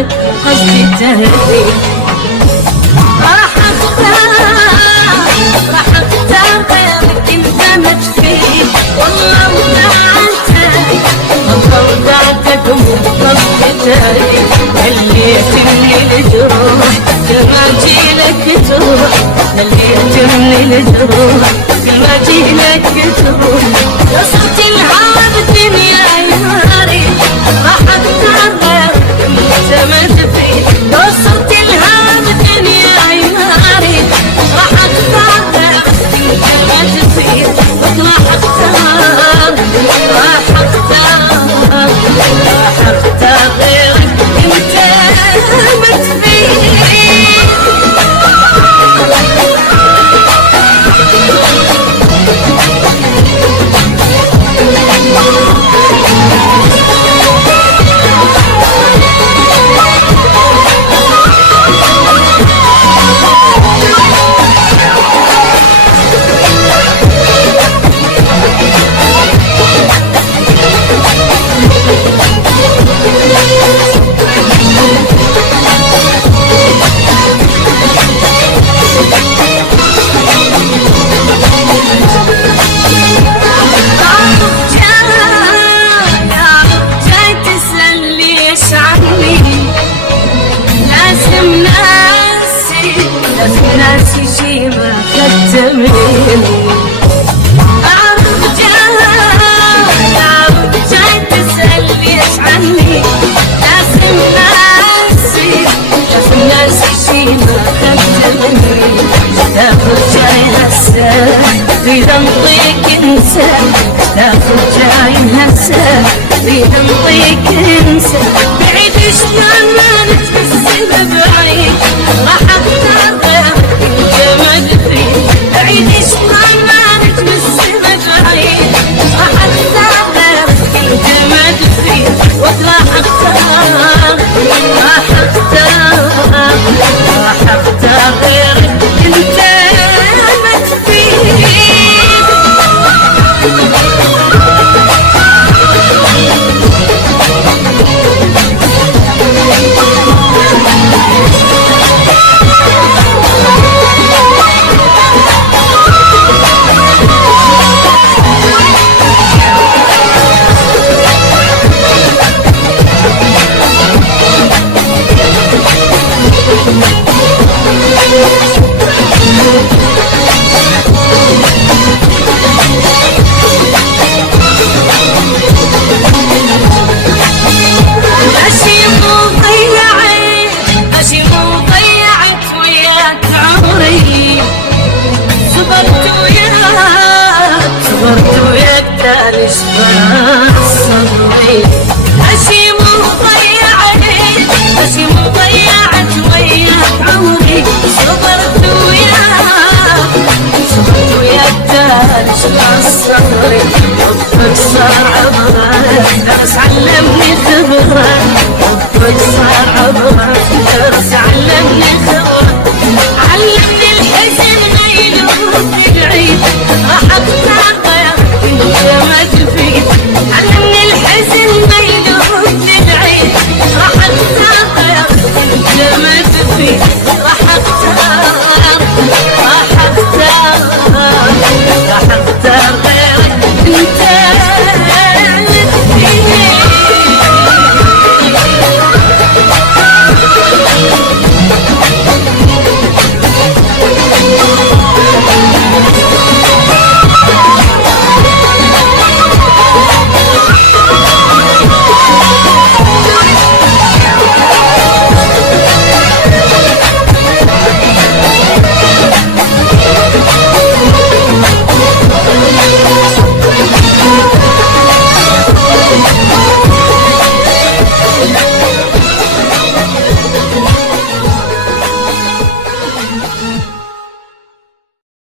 بعدك قصدي تهدي. راح اختار غيرك انت ما تفيد، والله ودعتك ومن قصدي تهدي. خليتني الجروح كل ما اجيلك تروح، خليتني الجروح كل ما اجيلك تروح. لو صرت الهوى بالدنيا ينهاري راح اختار غيرك انت ما تفيد. لو صرت الهوى بالدنيا ينهاري راح اختار غيرك انت ما تفيد. راح اختار غيرك انت ما تفيد. ناسي شي ما كتمين. أعرف جاي تسأل ليش عني، لازم ناسي شي ما كتمين. تاخد جاي هسه ريد انطيك انسى، تاخد جاي هسه ريد انطيك انسى. بعيد شلون ما نتبسم بعيد